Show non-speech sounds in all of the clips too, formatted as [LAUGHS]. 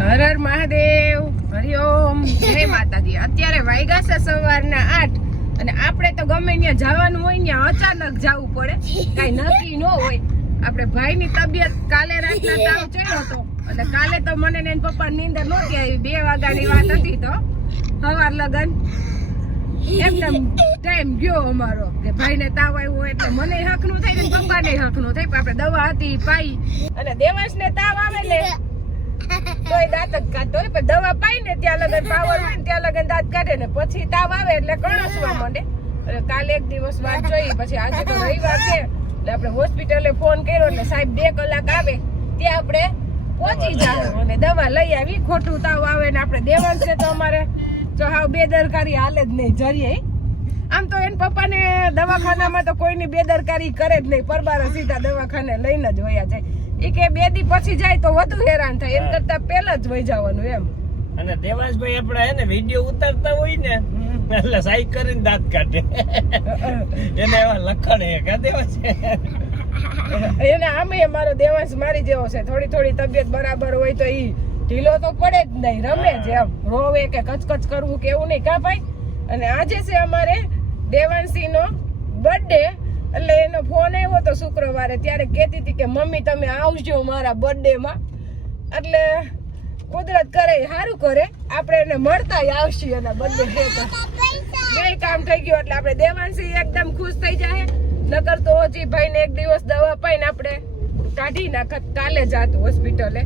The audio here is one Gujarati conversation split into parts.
હર હર મહાદેવ હરિઓમ જય માતાજી. અત્યારે વાગ્યા છે સવારના આઠ અને આપણે તો ગમે ત્યાં જવાનું હોય, ત્યાં અચાનક જવું પડે. કઈ નક્કી ન હોય. આપણે ભાઈની તબિયત કાલે રાતના તાવ ચડ્યો હતો. એટલે કાલે તો મને ને પપ્પા નીંદર નહોતી આવી. બે વાગ્યાની વાત હતી તો. સવાર લગન. એમને ટાઈમ ગયો અમારો. કે ભાઈને તાવ આવ્યો એટલે મને હકનું થાય ને પપ્પાને હકનું થાય. પણ આપણે દવા હતી, પાઈ. અને દેવાંશને તાવ આવે ને દવા પાઈ ત્યાં લગન ત્યાં લગન દાંત કાઢે ને, પછી તાવ આવે એટલે કણસવા માંડે. એટલે એક દિવસ વાત જોઈ, પછી આજે તો રવિવાર એટલે આપણે હોસ્પિટલે ફોન કર્યો એટલે સાહેબ બે કલાક આવે, ત્યાં આપણે પહોંચી જાવ અને દવા લઈ આવી, ખોટું તાવ આવે ને આપણે દેવાનું છે તો અમારે. જો હાવ બેદરકારી હાલે જ નહીં, જરીએ આમ તો એન પપ્પાને દવાખાનામાં તો કોઈની બેદરકારી કરે જ નહીં, પરબારો સીધા દવાખાને લઈને જ હોયા જાય. એ કે બે દી પછી જાય તો વધુ હેરાન થાય. એમ કરતા પહેલા જ વહી જવાનું એમ. અને દેવાંશભાઈ આપણે હે ને વીડિયો ઉતારતા હોય ને એટલે સાઈ કરીને દાંત કાઢે. [LAUGHS] એને એવા લખણ હે કા છે? એને આમે મારો દેવાંશ મારી જેવો છે. થોડી થોડી તબિયત બરાબર હોય તો ઈ ઢીલો તો પડે જ નહીં રમે જ એમ. રોવે કે કચકચ કરવું કે એવું નહીં. કા ભાઈ? અને આજે છે અમારે દેવાંશીનો બર્થડે એટલે એનો ફોન આવ્યો તો શુક્રવારે ત્યારે કહેતી હતી કે મમ્મી તમે આવજો મારા બર્થડેમાં એટલે કુદરત કરે સારું કરે. આપણે એને મળતા આવશું એના બર્થડે છે તો. બે કામ થઈ ગયું એટલે આપણે દેવાંશી એકદમ ખુશ થઈ જાય નકર તો હજી ભાઈને એક દિવસ દવા પાઈને આપણે કાઢી નાખત કાલે જાતું હોસ્પિટલે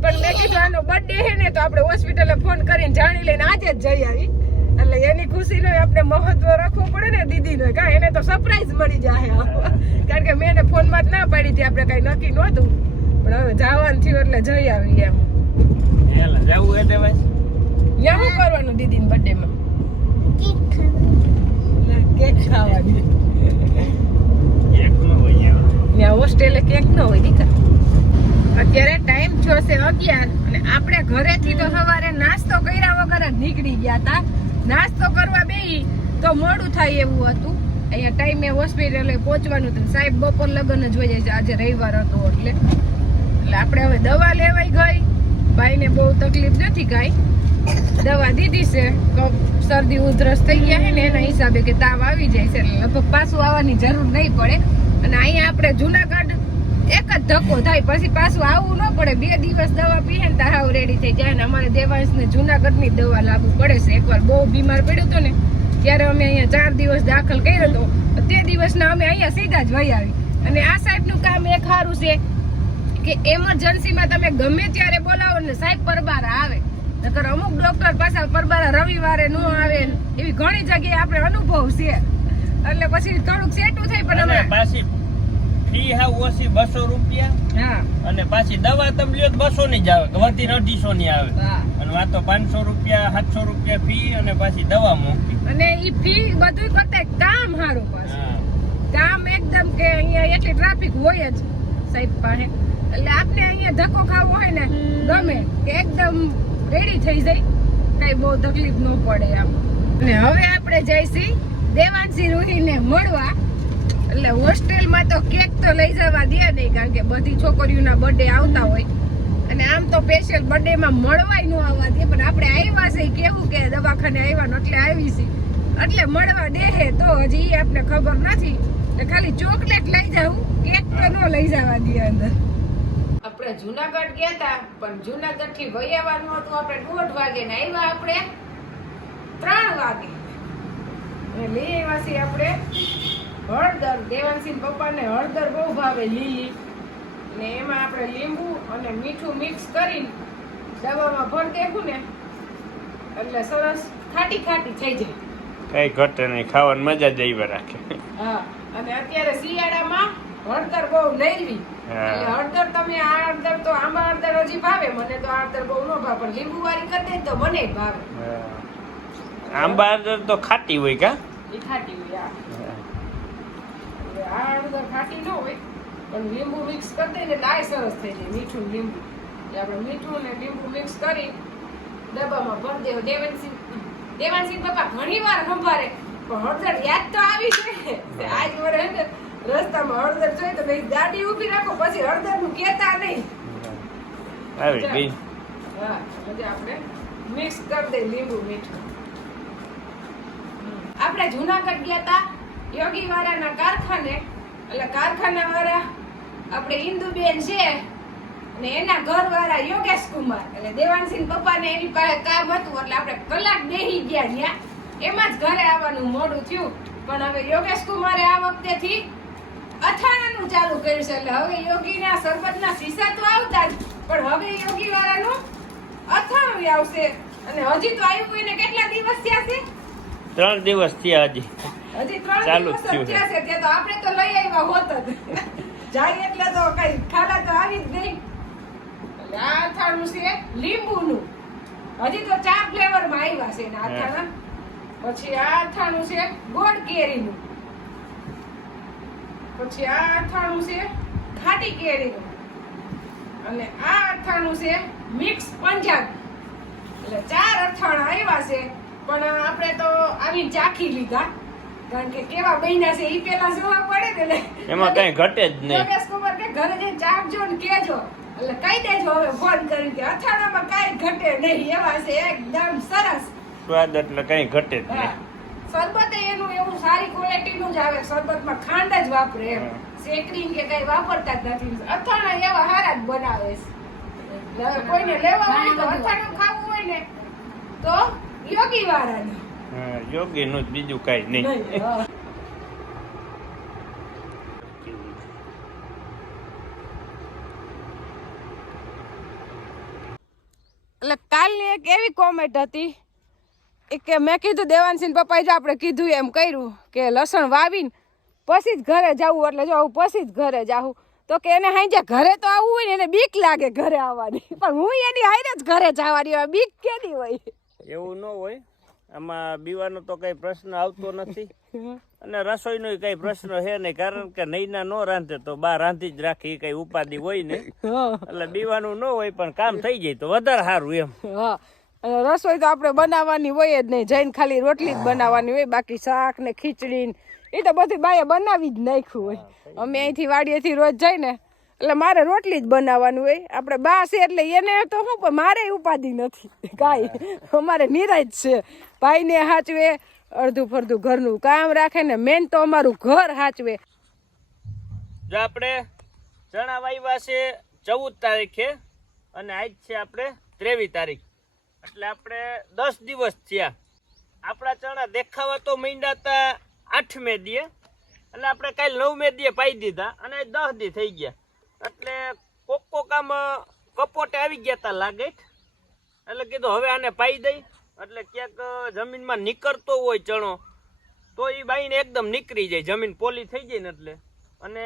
પણ મેં કીધું આનો બર્થડે છે ને તો આપણે હોસ્પિટલે ફોન કરીને જાણી લઈને આજે જ જઈ આવી. એટલે એની ખુશીનો આપણે મહત્વ રાખવું પડે ને દીદીનો. કા એને તો સરપ્રાઈઝ મળી જાય કારણ કે મેં એને ફોનમાં જ ના પાડી હતી આપણે કઈ નક્કી નહોતું. પણ હવે જવાનું થયું એટલે જઈ આવી એમ. જવું જાવું હે દેવાંશ ત્યાં શું કરવાનું દીદીના બર્થડેમાં કેક ખાવાની. નો. ત્યાં હોસ્ટેલે કેક ન હોય દીકરા. અત્યારે ટાઈમ થયો છે અગિયાર અને આપણે ઘરેથી તો સવારે નાસ્તો કર્યા વગર જ નીકળી ગયા હતા નાસ્તો કરવા બેહી તો મોડું થાય એવું હતું. અહીંયા ટાઈમે હોસ્પિટલે પહોંચવાનું હતું સાહેબ બપોર લગન જ હોય છે. આજે રવિવાર હતો એટલે. એટલે આપણે હવે દવા લેવાઈ ગઈ. ભાઈને બહુ તકલીફ નથી કાંઈ. દવા દીધી છે. શરદી ઉધરસ થઈ ગયા ને એના હિસાબે કે તાવ આવી જાય છે. એટલે લગભગ પાછું આવવાની જરૂર નહીં પડે. અને અહીંયા આપણે જુનાગઢ એક જ ધક્કો થાય પછી પાછું આવવું ન પડે. બે દિવસ દવા પીએ ને તારા રેડી થઈ જાય. ને અમારે દેવાંશને જુનાગઢની દવા લાગુ પડે છે. એકવાર બહુ બીમાર પડ્યો હતો ને ત્યારે અમે અહીંયા ચાર દિવસ દાખલ કર્યો હતો. તો દિવસના અમે અહીંયા સીધા જ વહી આવી. અને આ સાહેબનું કામ એક સારું છે કે એમરજન્સીમાં તમે ગમે ત્યારે બોલાવો ને સાહેબ પરબારા આવે. નકર અમુક ડોક્ટર પાછા પરબારા રવિવારે ન આવે એવી ઘણી જગ્યાએ આપણે અનુભવ છે. એટલે પછી થોડુંક સેટું થાય પણ અમે પાછી ફી હા ઓછી બસો રૂપિયા. હા. અને પાછી દવા તમે લ્યો બસો ની જ આવે વધીને અઢીસો ની આવે. હા. અને વાતો પાંચસો રૂપિયા સાતસો રૂપિયા ફી અને પાછી દવા મોકલી અને ઈ ફી બધું કરતા કામ સારું પાછું. કામ એકદમ કે અહીંયા એટલી ટ્રાફિક હોય જ સાહેબ પાસે. એટલે આપણે અહીંયા ધક્કો ખાવો હોય ને ગમે કે એકદમ રેડી થઈ જાય. કઈ બહુ તકલીફ ન પડે આમ. અને હવે આપણે જઈશી દેવાંશી રૂહીને મળવા. એટલે હોસ્ટેલમાં તો કેક તો લઈ જવા દે નહીં કારણ કે બધી છોકરીઓના બર્થડે આવતા હોય. અને આમ તો સ્પેશિયલ બર્થડેમાં મળવાય ન આવવા દે, પણ આપણે આવ્યા છે કેવું કે દવાખાને આવ્યા એટલે આવી છે એટલે મળવા દેહે તો હજી ઈ આપણે ખબર નથી. એટલે ખાલી ચોકલેટ લઈ જાવું કેક તો ન લઈ જવા દે અંદર. આપણે જુનાગઢ ગયા હતા પણ જુનાગઢથી વહી આવવાનું હતું, આપણે દોઢ વાગે ને આવ્યા આપણે. ત્રણ વાગે. એટલે આવ્યા છીએ આપણે. હળદર દેવાંશીન પપ્પાને હળદર બહુ ભાવે લીલી. ને એમાં આપણે લીંબુ અને મીઠું મિક્સ કરીને ડબ્બામાં ભર દેખું ને એટલે સરસ ખાટી ખાટી થઈ જાય. કઈ ઘટે નહીં ખાવાની મજા જ આવી રાખે. હા અને અત્યારે શિયાળામાં હળદર બહુ એટલે હળદર તમે આ હળદર તો આંબા હળદર હજી ભાવે મને તો હળદર બહુ ન ભાવે પણ લીંબુ વાળી કરી દે તો મને ભાવે. આંબા હળદર તો ખાટી હોય કા? એ ખાટી હોય આ આ હળદર ખાટી ન હોય પણ લીંબુ મિક્સ કરી દઈએ ને દાય સરસ થઈ જાય મીઠું લીંબુ. એટલે આપણે મીઠું ને લીંબુ મિક્સ કરી ડબ્બામાં ભરી દેવો. દેવાનસિંહ દેવાનસિંહ બાપા ઘણી વાર સંભાળે પણ હળદર યાદ તો આવી છે આજ વરે ને રસ્તામાં હળદર જોઈ તો ભાઈ ગાડી ઊભી રાખો પછી હળદરનું કેતા નહીં. આવી ગઈ. હા પછી આપણે મિક્સ કરી દઈ લીંબુ મીઠું. આપણે જુનાગઢ ગયા હતા યોગી વાળાના કારખાને, એટલે કારખાના વાળા આપણે ઇન્દુબેન છે, અને એના ઘર વાળા યોગેશ કુમાર. એટલે દેવાનસિંહ પપ્પા ને એની પાસે કામ હતું, એટલે આપણે કલાક બેહી ગયા ત્યાં. એમાં જ ઘરે આવવાનું મોડું થયું. પણ હવે યોગેશ કુમારે આ વખતેથી અથાણાનું ચાલુ કર્યું છે, એટલે હવે યોગીના સરબતના શીશા તો આવતા જ, પણ હવે યોગી વાળાનું અથાણું આવશે. અને હજી તો આવ્યું એને કેટલા દિવસ થયા છે? ત્રણ દિવસ થયા હજી. હજી ત્રણ ચાલુ દિવસ જ થયું છે. ત્યાં તો આપણે તો લઈ આવ્યા હોત જ. જાય એટલે તો કઈ ખાડા તો આવી જ નહીં. એટલે આ અથાણું છે લીંબુનું. હજી તો ચાર ફ્લેવરમાં આવ્યા છે હે. અથાણા. પછી આ અથાણું છે ગોળ કેરીનું. પછી આ અથાણું છે ખાટી કેરીનું. અને આ અથાણું છે મિક્સ પંજાબી. એટલે ચાર અથાણા આવ્યા છે પણ આપણે તો આવી ચાખી લીધા. કારણ કે કેવા બન્યા છે ઈ પેલા જોવા પડે ને એમાં કઈ ઘટે જ નહીં. યોગેશ કુમાર કે ઘરે જઈને ચાખજો ને કેજો એટલે કહી દેજો હવે ફોન કરી કે અથાણામાં કાંઈ ઘટે નહીં એવા છે એકદમ સરસ. સ્વાદ એટલે કઈ ઘટે જ નહીં. શરબતે એનું એવું સારી ક્વોલિટીનું જ આવે શરબતમાં ખાંડ જ વાપરે એમ. શેકરી કે કઈ વાપરતા જ નથી. અથાણા એવા હારા જ બનાવે છે. હવે કોઈને લેવા હોય તો અથાણું ખાવું હોય ને તો યોગી વાળાને. યોગીનું જ બીજું કઈ નહીં. એટલે કાલની એક એવી કોમેન્ટ હતી કે મેં કીધું દેવાનસિંહ પપ્પાએ જો આપણે કીધું એમ કર્યું કે લસણ વાવીને પછી જ ઘરે જવું એટલે જો હું પછી જ ઘરે જાઉં તો કે એને હાઈ ઘરે તો આવવું હોય ને એને બીક લાગે ઘરે આવવાની. પણ હું એની હાઈરે જ ઘરે જવાની હોય બીક કેની હોય? એવું ન હોય. આમાં બીવાનો તો કઈ પ્રશ્ન આવતો નથી. અને રસોઈનો કઈ પ્રશ્ન છે નહીં કારણ કે નૈના નો રાંધે તો બા રાંધી જ રાખી કઈ ઉપાધિ હોય ને એટલે બીવાનું ન હોય પણ કામ થઈ જાય તો વધારે સારું એમ. હા. અને રસોઈ તો આપણે બનાવવાની હોય જ નહીં જઈને ખાલી રોટલી જ બનાવવાની હોય બાકી શાક ને ખીચડી ને એ તો બધી બાએ બનાવી જ નાખ્યું હોય. અમે અહીંથી વાડીએથી રોજ જઈને એટલે મારે રોટલી જ બનાવવાનું હોય. આપણે બા છે એટલે એને તો શું પણ મારે ઉપાધિ નથી. કાંઈ. અમારે નિરાજ છે. ભાઈને સાચવે અડધું ફરધું ઘરનું કામ રાખે ને મેન તો અમારું ઘર સાચવે જો આપણે ચણા વાવ્યા છે ચૌદ તારીખે અને આજ છે આપણે ત્રેવીસ તારીખ. એટલે આપણે દસ દિવસ થયા. આપણા ચણા દેખાવા તો મીંડા હતા આઠમે દીએ એટલે આપણે કાલ નવમે દીએ પાઈ દીધા અને દસ દી થઈ ગયા. એટલે કોક કોક આમ કપોટે આવી ગયા તા લાગે એટલે કીધું, હવે આને પાઈ દઈ. એટલે ક્યાંક જમીનમાં નીકળતો હોય ચણો, તો એ બાઈને એકદમ નીકળી જાય. જમીન પોલી થઈ જાય ને એટલે. અને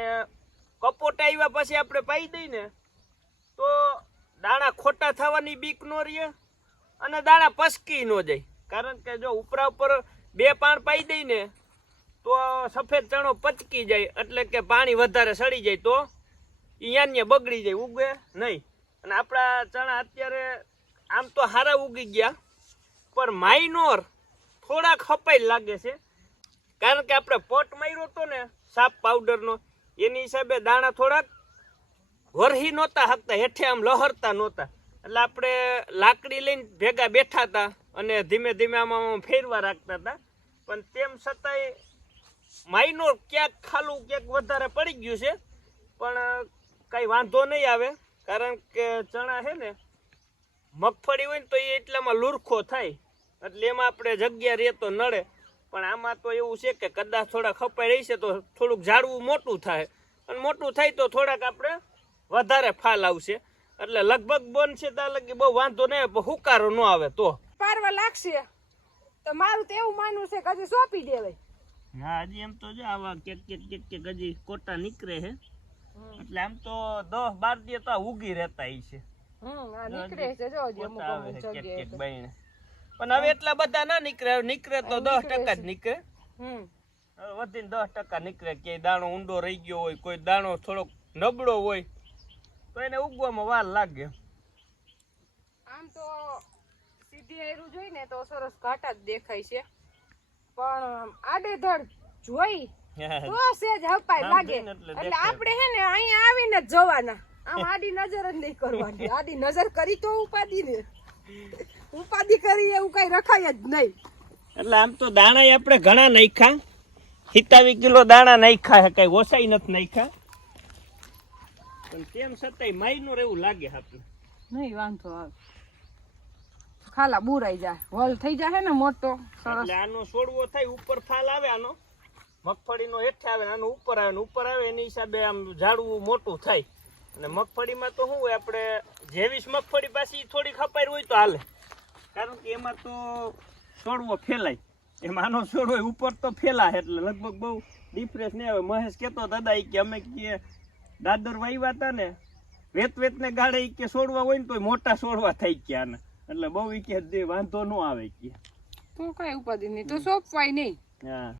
કપોટ આવ્યા પછી આપણે પાઈ દઈ ને, તો દાણા ખોટા થવાની બીક નો રહે અને દાણા પસકી ન જાય. કારણ કે જો ઉપરા ઉપર બે પાણ પાઈ દઈ ને, તો સફેદ ચણો પચકી જાય. એટલે કે પાણી વધારે સડી જાય તો યાન્ય બગડી જાય, ઉગે નહીં. અને આપણા ચણા અત્યારે આમ તો હારા ઉગી ગયા, પણ માઇનોર થોડાક ખપાઈ લાગે છે. કારણ કે આપણે પોટ માર્યો હતો ને, સાપ પાવડરનો એની હિસાબે દાણા થોડાક વરહી નહોતા હકતા, હેઠે આમ લહરતા નહોતા. એટલે આપણે લાકડી લઈને ભેગા બેઠા હતા અને ધીમે ધીમે આમ ફેરવા રાખતા હતા. પણ તેમ છતાંય માઇનોર ક્યાંક ખાલું, ક્યાંક વધારે પડી ગયું છે. પણ કઈ વાંધો નહીં આવે કારણ કે ચણા છે ને મગફળી હોય ને તો એ એટલામાં લુરખો થાય. એટલે એમાં આપણે જગ્યા રહે તો નડે. પણ આમાં તો એવું છે કે કદાચ થોડા ખપાઈ રહીશે તો થોડુંક ઝાડવું મોટું થાય. અને મોટું થાય તો થોડાક આપણે વધારે ફાલ આવશે. એટલે લગભગ બનશે ત્યાં લગી બહુ વાંધો નહીં આવે પણ હુકારો ન આવે તો. પારવા લાગશે. તો મારું તો એવું માનવું છે કે હજી સોંપી દેવાય. હા હજી એમ તો જો આવા કેક કેક કેક કેક હજી કોટા નીકળે છે. એટલે આમ તો દસ બાર દી તો ઉગી રહેતા છે. પણ હવે એટલા બધા ના નીકળે નીકળે તો દસ ટકા જ નીકળે. વધીને દસ ટકા નીકળે કે દાણો ઊંડો રહી ગયો હોય કોઈ દાણો થોડોક નબળો હોય તો એને ઉગવામાં વાર લાગે. આમ તો સીધી હેરું જોઈ ને તો સરસ ઘાટા જ દેખાય છે. પણ આડેધડ જોઈ તો જ હપાય લાગે. એટલે આપણે હે ને અહીંયા આવીને જ જોવાના. આમ આડી નજર જ નહીં કરવાની. આડી નજર કરી તો ઉપાદી ને ઉપાદી કરી એવું કઈ રખાય જ નહીં. એટલે આમ તો દાણા આપણે ઘણા નાખ્યા. સિત્તાવીસ કિલો દાણા નાખ્યા કઈ ઓસાઈ નથી નાખ્યા. પણ તેમ છતાંય માયનું રહેવું લાગે આપણે નહીં વાંધો આવે. ખાલા બુરાઈ જાય. હોલ થઈ જાય ને મોટો સરસ. એટલે આનો છોડવો થાય ઉપર ફાલ આવે આનો. મગફળીનો હેઠે આવે ને આનો ઉપર આવે ને ઉપર આવે એની હિસાબે આમ ઝાડવું મોટું થાય. અને મગફળીમાં તો શું આપણે જેવીસ મગફળી પાછી થોડી ખપાઈ હોય તો હાલે. કારણ કે એમાં તો છોડવો ફેલાય. એમાં આનો છોડવો ઉપર તો ફેલાય એટલે લગભગ બહુ ડિફરન્સ નહીં આવે. મહેશ કહેતો દાદા એ કે અમે કે દાદર વાવ્યા હતા ને વેત વેતને ગાળે એ કે છોડવા હોય ને તો મોટા છોડવા થઈ ગયા આને. એટલે બહુ ઈ કે વાંધો ન આવે. કે. તો કઈ ઉપાધિ નહીં તો સોંપવાય નહીં. હા.